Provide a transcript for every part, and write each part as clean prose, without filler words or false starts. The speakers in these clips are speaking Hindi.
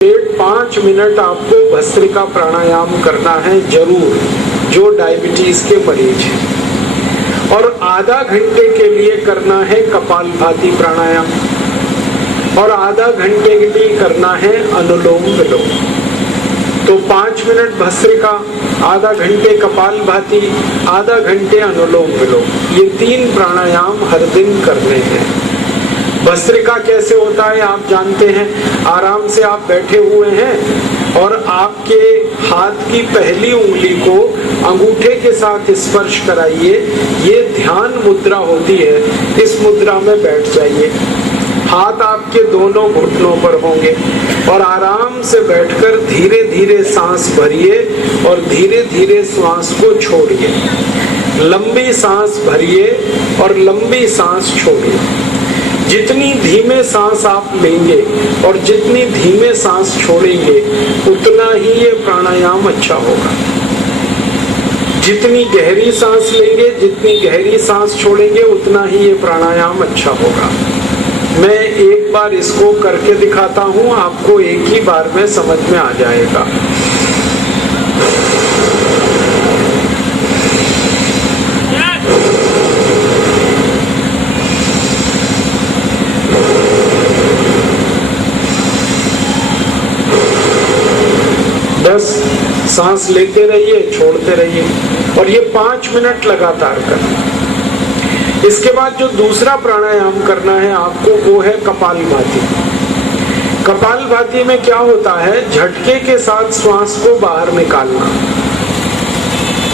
5 मिनट आपको भस्त्रिका प्राणायाम करना है जरूर, जो डायबिटीज के मरीज हैं। और आधा घंटे के लिए करना है कपालभाति प्राणायाम, और आधा घंटे के लिए करना है अनुलोम विलोम। तो 5 मिनट भस्त्रिका, आधा घंटे कपालभाति, आधा घंटे अनुलोम विलोम, ये 3 प्राणायाम हर दिन करने हैं। भस्त्रिका कैसे होता है आप जानते हैं। आराम से आप बैठे हुए हैं और आपके हाथ की पहली उंगली को अंगूठे के साथ स्पर्श कराइए। ये ध्यान मुद्रा होती है, इस मुद्रा में बैठ जाइए। हाथ आपके दोनों घुटनों पर होंगे और आराम से बैठकर धीरे धीरे सांस भरिए और धीरे धीरे श्वास को छोड़िए। लंबी सांस भरिए और लंबी सांस छोड़िए। जितनी धीमे सांस आप लेंगे और जितनी धीमे सांस छोड़ेंगे उतना ही ये प्राणायाम अच्छा होगा। जितनी गहरी सांस लेंगे, जितनी गहरी सांस छोड़ेंगे उतना ही ये प्राणायाम अच्छा होगा। मैं एक बार इसको करके दिखाता हूं, आपको एक ही बार में समझ में आ जाएगा। बस सांस लेते रहिए, छोड़ते रहिए और ये 5 मिनट लगातार करना। इसके बाद जो दूसरा प्राणायाम करना है आपको वो है कपालभाति। कपालभाति में क्या होता है, झटके के साथ श्वास को बाहर निकालना,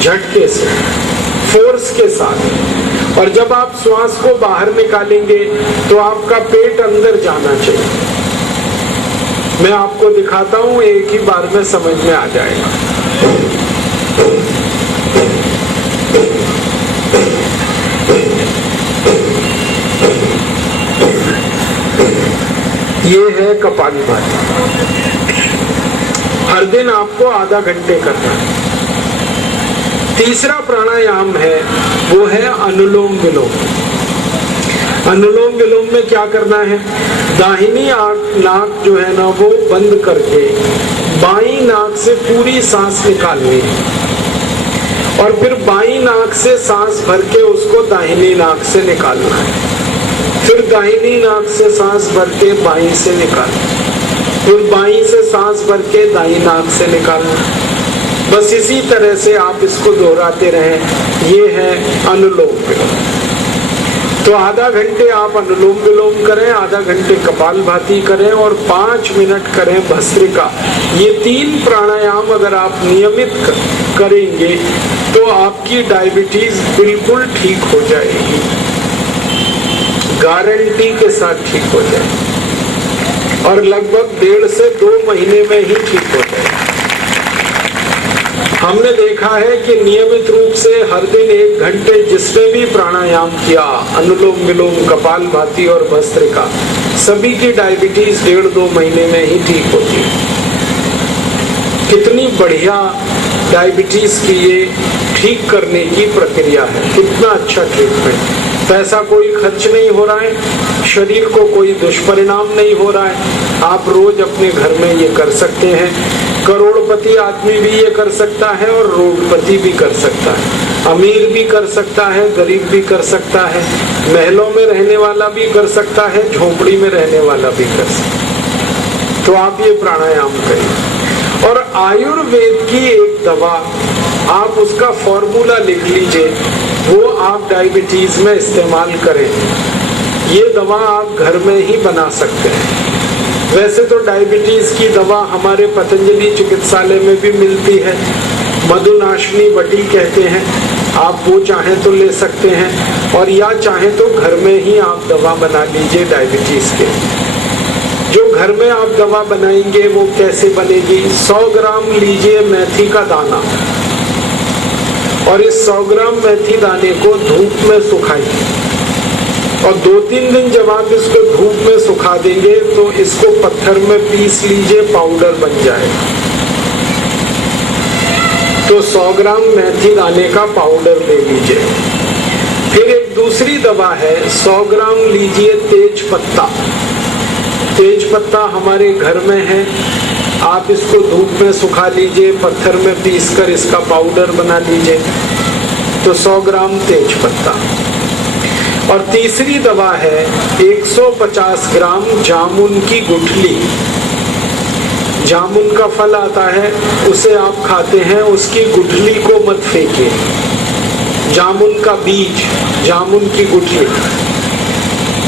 झटके से, फोर्स के साथ। और जब आप श्वास को बाहर निकालेंगे तो आपका पेट अंदर जाना चाहिए। मैं आपको दिखाता हूं, एक ही बार में समझ में आ जाएगा। ये है कपालभाति। हर दिन आपको आधा घंटे करना है। तीसरा प्राणायाम है वो है अनुलोम विलोम। अनुलोम विलोम में क्या करना है, दाहिनी नाक जो है ना वो बंद करके बाईं नाक से पूरी सांस निकालनी है और फिर बाईं नाक से सांस भर के उसको दाहिनी नाक से निकालना है। फिर दाहिनी नाक से सांस भर के बाईं से निकालना, फिर बाईं से सांस भर के दाईं नाक से निकालना। बस इसी तरह से आप इसको दोहराते रहें। ये है अनुलोम विलोम। तो आधा घंटे आप अनुलोम विलोम करें, आधा घंटे कपालभाति करें और 5 मिनट करें भस्त्रिका। ये 3 प्राणायाम अगर आप नियमित करेंगे तो आपकी डायबिटीज बिल्कुल ठीक हो जाएगी, गारंटी के साथ ठीक हो जाएगी और लगभग 1.5 से 2 महीने में ही ठीक हो जाएगी। हमने देखा है कि नियमित रूप से हर दिन 1 घंटे जिसने भी प्राणायाम किया, अनुलोम विलोम, कपालभाति और भस्त्रिका, सभी की डायबिटीज 1.5-2 महीने में ही ठीक होती है। कितनी बढ़िया डायबिटीज की ये ठीक करने की प्रक्रिया है, कितना अच्छा ट्रीटमेंट। पैसा कोई खर्च नहीं हो रहा है, शरीर को कोई दुष्परिणाम नहीं हो रहा है। आप रोज अपने घर में ये कर सकते हैं। करोड़पति आदमी भी ये कर सकता है और रोडपति भी कर सकता है, अमीर भी कर सकता है, गरीब भी कर सकता है, महलों में रहने वाला भी कर सकता है, झोपड़ी में रहने वाला भी कर सकता है। तो आप ये प्राणायाम करें। और आयुर्वेद की एक दवा, आप उसका फॉर्मूला लिख लीजिए, वो आप डायबिटीज में इस्तेमाल करें। ये दवा आप घर में ही बना सकते हैं। वैसे तो डायबिटीज की दवा हमारे पतंजलि चिकित्सालय में भी मिलती है, मधुनाशिनी बटी कहते हैं, आप वो चाहें तो ले सकते हैं और या चाहें तो घर में ही आप दवा बना लीजिए डायबिटीज के। जो घर में आप दवा बनाएंगे वो कैसे बनेगी, 100 ग्राम लीजिए मेथी का दाना और इस 100 ग्राम मेथी दाने को धूप में सुखाइए और 2-3 दिन जब आप इसको धूप में सुखा देंगे तो इसको पत्थर में पीस लीजिए, पाउडर बन जाएगा। तो 100 ग्राम मेथी दाने का पाउडर ले लीजिए। फिर एक दूसरी दवा है, 100 ग्राम लीजिए तेज पत्ता। तेज पत्ता हमारे घर में है, आप इसको धूप में सुखा लीजिए, पत्थर में पीसकर इसका पाउडर बना लीजिए। तो 100 ग्राम तेज पत्ता। और तीसरी दवा है 150 ग्राम जामुन की गुठली। जामुन का फल आता है, उसे आप खाते हैं, उसकी गुठली को मत फेंकिए। जामुन का बीज, जामुन की गुठली,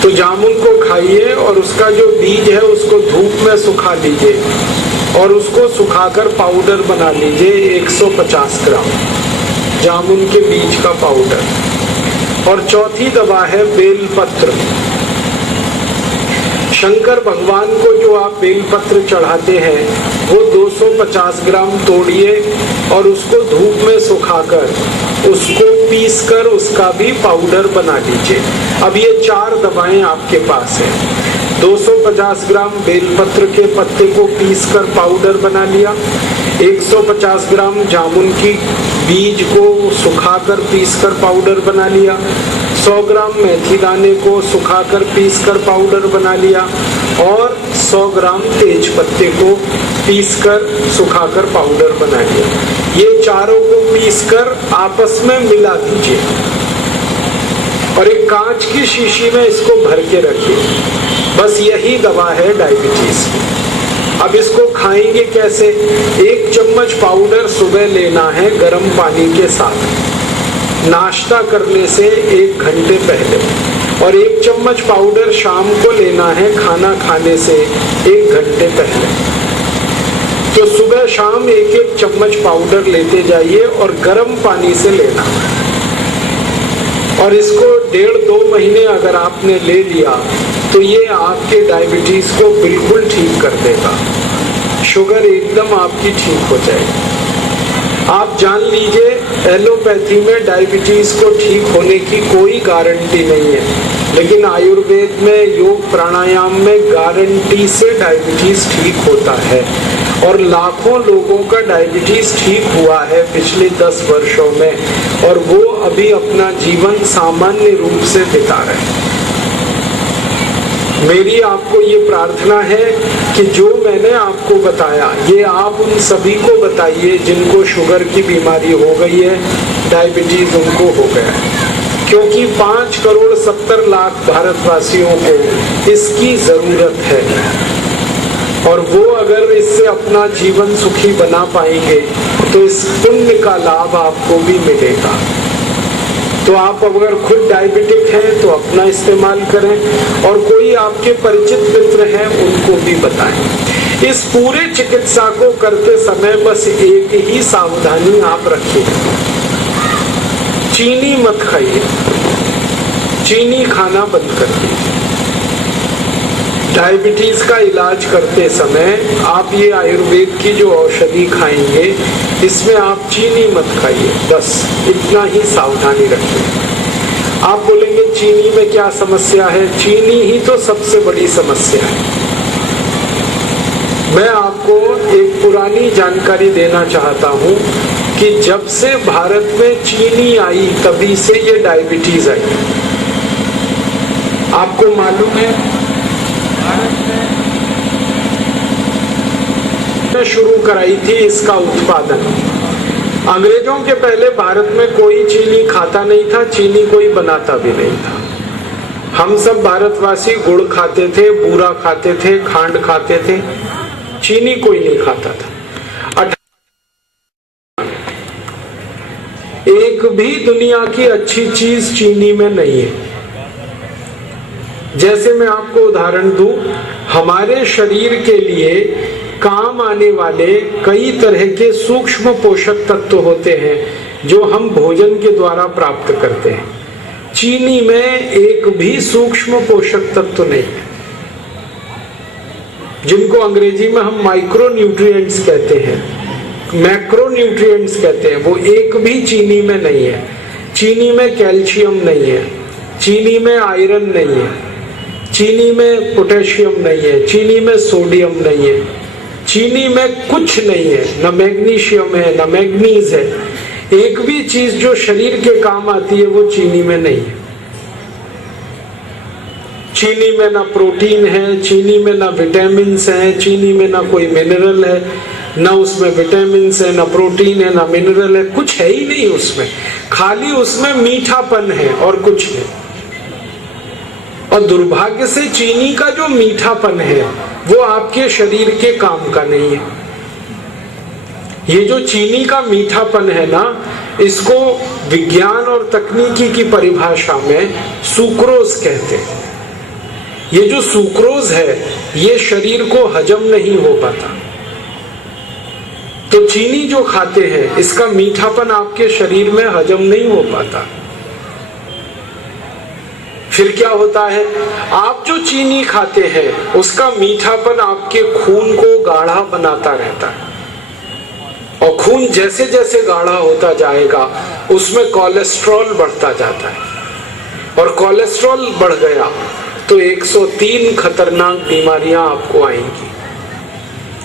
तो जामुन को खाइए और उसका जो बीज है उसको धूप में सुखा लीजिए और उसको सुखाकर पाउडर बना लीजिए 150 ग्राम जामुन के बीज का पाउडर। और चौथी दवा है बेलपत्र। शंकर भगवान को जो आप बेलपत्र चढ़ाते हैं वो 250 ग्राम तोड़िए और उसको धूप में सुखाकर उसको पीसकर उसका भी पाउडर बना लीजिए। अब ये 4 दवाएं आपके पास हैं। 250 ग्राम बेलपत्र के पत्ते को पीसकर पाउडर बना लिया, 150 ग्राम जामुन की बीज को सुखाकर पीसकर पाउडर बना लिया, 100 ग्राम मेथी दाने को सुखाकर पीसकर पाउडर बना लिया और 100 ग्राम तेज पत्ते को पीसकर सुखाकर पाउडर बना लिया। ये चारों को पीसकर आपस में मिला दीजिए और एक कांच की शीशी में इसको भर के रखिए। बस यही दवा है डायबिटीज की। अब इसको खाएंगे कैसे? 1 चम्मच पाउडर सुबह लेना है गर्म पानी के साथ, नाश्ता करने से 1 घंटे पहले, और 1 चम्मच पाउडर शाम को लेना है खाना खाने से 1 घंटे पहले। तो सुबह शाम 1-1 चम्मच पाउडर लेते जाइए और गर्म पानी से लेना। और इसको 1.5-2 महीने अगर आपने ले लिया तो ये आपके डायबिटीज को बिल्कुल ठीक कर देगा। शुगर एकदम आपकी ठीक हो जाएगी। आप जान लीजिए, एलोपैथी में डायबिटीज को ठीक होने की कोई गारंटी नहीं है, लेकिन आयुर्वेद में योग प्राणायाम में गारंटी से डायबिटीज ठीक होता है और लाखों लोगों का डायबिटीज ठीक हुआ है पिछले 10 वर्षों में और वो अभी अपना जीवन सामान्य रूप से बिता रहे हैं। मेरी आपको ये प्रार्थना है कि जो मैंने आपको बताया ये आप उन सभी को बताइए जिनको शुगर की बीमारी हो गई है, डायबिटीज उनको हो गया है, क्योंकि 5,70,00,000 भारतवासियों को इसकी जरूरत है और वो अगर इससे अपना जीवन सुखी बना पाएंगे तो इस पुण्य का लाभ आपको भी मिलेगा। तो आप अगर खुद डायबिटिक हैं तो अपना इस्तेमाल करें और कोई आपके परिचित मित्र हैं उनको भी बताएं। इस पूरे चिकित्सा को करते समय बस एक ही सावधानी आप रखिए, चीनी मत खाइए, चीनी खाना बंद कर दीजिए। डायबिटीज का इलाज करते समय आप ये आयुर्वेद की जो औषधि खाएंगे इसमें आप चीनी मत खाइए, बस इतना ही सावधानी रखिए। आप बोलेंगे चीनी में क्या समस्या है? चीनी ही तो सबसे बड़ी समस्या है। मैं आपको एक पुरानी जानकारी देना चाहता हूँ कि जब से भारत में चीनी आई तभी से ये डायबिटीज आई। आपको मालूम है शुरू कराई थी इसका उत्पादन। अंग्रेजों के पहले भारत में कोई चीनी खाता नहीं था, चीनी कोई बनाता भी नहीं था। हम सब भारतवासी गुड़ खाते थे, बूरा खाते थे, खांड खाते थे, चीनी कोई नहीं खाता था। एक भी दुनिया की अच्छी चीज चीनी में नहीं है। जैसे मैं आपको उदाहरण दूं, हमारे शरीर के लिए काम आने वाले कई तरह के सूक्ष्म पोषक तत्व होते हैं जो हम भोजन के द्वारा प्राप्त करते हैं। चीनी में एक भी सूक्ष्म पोषक तत्व नहीं है, जिनको अंग्रेजी में हम माइक्रो न्यूट्रिएंट्स कहते हैं, मैक्रो न्यूट्रिएंट्स कहते हैं, वो एक भी चीनी में नहीं है। चीनी में कैल्शियम नहीं है, चीनी में आयरन नहीं है, चीनी में पोटेशियम नहीं है, चीनी में सोडियम नहीं है, चीनी में कुछ नहीं है, न मैग्नीशियम है, न मैग्नीज है। एक भी चीज जो शरीर के काम आती है वो चीनी में नहीं है। चीनी में ना प्रोटीन है, चीनी में ना विटामिन है, चीनी में ना कोई मिनरल है, ना उसमें विटामिन है, ना प्रोटीन है, ना मिनरल है, कुछ है ही नहीं उसमें, खाली उसमें मीठापन है और कुछ नहीं। और दुर्भाग्य से चीनी का जो मीठापन है वो आपके शरीर के काम का नहीं है। ये जो चीनी का मीठापन है ना, इसको विज्ञान और तकनीकी की परिभाषा में सुक्रोज कहते हैं। ये जो सुक्रोज है ये शरीर को हजम नहीं हो पाता। तो चीनी जो खाते हैं इसका मीठापन आपके शरीर में हजम नहीं हो पाता। फिर क्या होता है, आप जो चीनी खाते हैं उसका मीठापन आपके खून को गाढ़ा बनाता रहता है, और खून जैसे जैसे गाढ़ा होता जाएगा उसमें कोलेस्ट्रॉल बढ़ता जाता है, और कोलेस्ट्रॉल बढ़ गया तो 103 खतरनाक बीमारियां आपको आएंगी।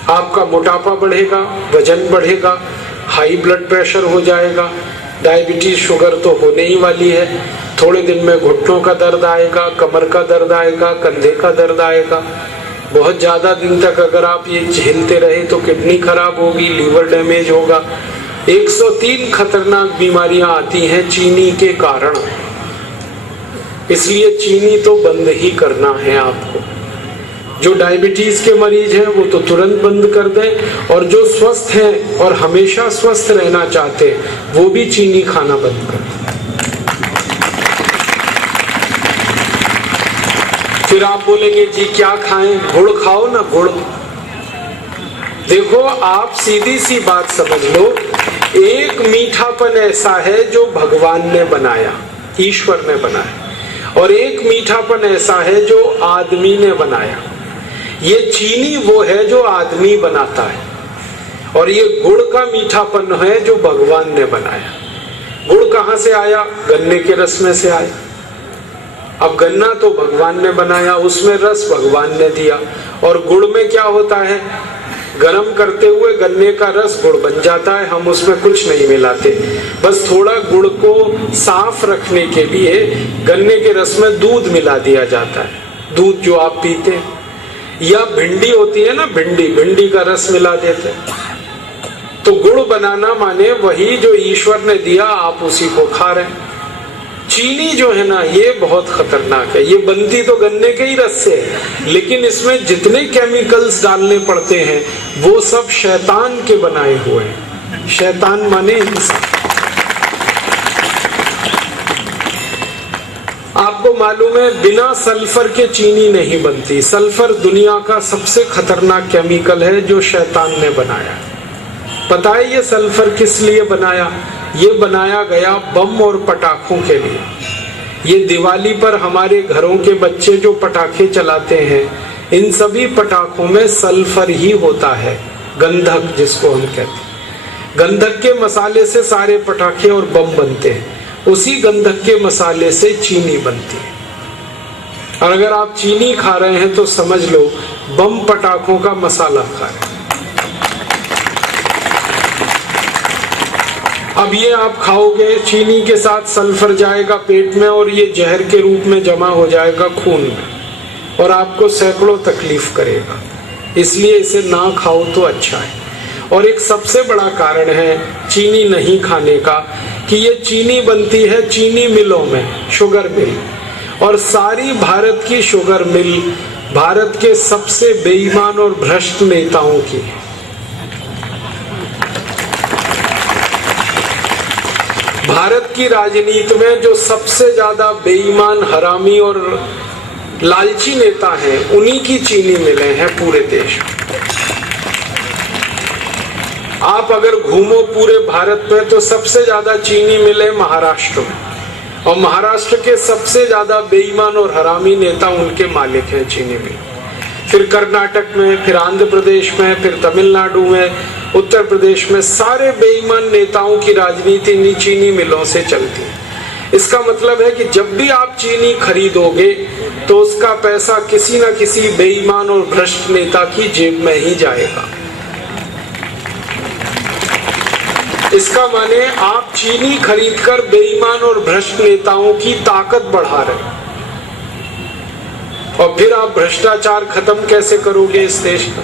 आपका मोटापा बढ़ेगा, वजन बढ़ेगा, हाई ब्लड प्रेशर हो जाएगा, डायबिटीज शुगर तो होने ही वाली है। थोड़े दिन में घुटनों का दर्द आएगा, कमर का दर्द आएगा, कंधे का दर्द आएगा। बहुत ज्यादा दिन तक अगर आप ये झेलते रहे तो किडनी खराब होगी, लीवर डैमेज होगा। 103 खतरनाक बीमारियां आती हैं चीनी के कारण। इसलिए चीनी तो बंद ही करना है आपको। जो डायबिटीज के मरीज हैं वो तो तुरंत बंद कर दें, और जो स्वस्थ हैं और हमेशा स्वस्थ रहना चाहते हैं वो भी चीनी खाना बंद कर दें। फिर आप बोलेंगे जी क्या खाएं, गुड़ खाओ ना, गुड़। देखो आप सीधी सी बात समझ लो, एक मीठापन ऐसा है जो भगवान ने बनाया, ईश्वर ने बनाया, और एक मीठापन ऐसा है जो आदमी ने बनाया। ये चीनी वो है जो आदमी बनाता है, और ये गुड़ का मीठापन है जो भगवान ने बनाया। गुड़ कहाँ से आया? गन्ने के रस में से आया। अब गन्ना तो भगवान ने बनाया, उसमें रस भगवान ने दिया, और गुड़ में क्या होता है, गरम करते हुए गन्ने का रस गुड़ बन जाता है। हम उसमें कुछ नहीं मिलाते, बस थोड़ा गुड़ को साफ रखने के लिए गन्ने के रस में दूध मिला दिया जाता है, दूध जो आप पीते हैं। या भिंडी होती है ना, भिंडी का रस मिला देते हैं। तो गुड़ बनाना माने वही जो ईश्वर ने दिया, आप उसी को खा रहे हैं। चीनी जो है ना ये बहुत खतरनाक है। ये बनती तो गन्ने के ही रस से है, लेकिन इसमें जितने केमिकल्स डालने पड़ते हैं वो सब शैतान के बनाए हुए हैं। शैतान माने इंसान। आपको मालूम है बिना सल्फर के चीनी नहीं बनती। सल्फर दुनिया का सबसे खतरनाक केमिकल है जो शैतान ने बनाया। पता है ये सल्फर किस लिए बनाया? ये बनाया गया बम और पटाखों के लिए। ये दिवाली पर हमारे घरों के बच्चे जो पटाखे चलाते हैं, इन सभी पटाखों में सल्फर ही होता है, गंधक जिसको हम कहते हैं। गंधक के मसाले से सारे पटाखे और बम बनते हैं, उसी गंधक के मसाले से चीनी बनती है। और अगर आप चीनी खा रहे हैं तो समझ लो बम पटाखों का मसाला खा रहे हैं। अब ये आप खाओगे, चीनी के साथ सल्फर जाएगा पेट में और ये जहर के रूप में जमा हो जाएगा खून में, और आपको सैकड़ों तकलीफ करेगा। इसलिए इसे ना खाओ तो अच्छा है। और एक सबसे बड़ा कारण है चीनी नहीं खाने का कि ये चीनी बनती है चीनी मिलों में, शुगर मिल, और सारी भारत की शुगर मिल भारत के सबसे बेईमान और भ्रष्ट नेताओं की है। भारत की राजनीति में जो सबसे ज्यादा बेईमान, हरामी और लालची नेता हैं, उन्हीं की चीनी मिलें हैं पूरे देश में। आप अगर घूमो पूरे भारत में तो सबसे ज्यादा चीनी मिले महाराष्ट्र में, और महाराष्ट्र के सबसे ज्यादा बेईमान और हरामी नेता उनके मालिक हैं चीनी मिल। फिर कर्नाटक में, फिर आंध्र प्रदेश में, फिर तमिलनाडु में, उत्तर प्रदेश में सारे बेईमान नेताओं की राजनीति इन्हीं चीनी मिलों से चलती है। इसका मतलब है कि जब भी आप चीनी खरीदोगे तो उसका पैसा किसी न किसी बेईमान और भ्रष्ट नेता की जेब में ही जाएगा। इसका माने आप चीनी खरीदकर बेईमान और भ्रष्ट नेताओं की ताकत बढ़ा रहे हैं। और फिर आप भ्रष्टाचार खत्म कैसे करोगे इस देश का?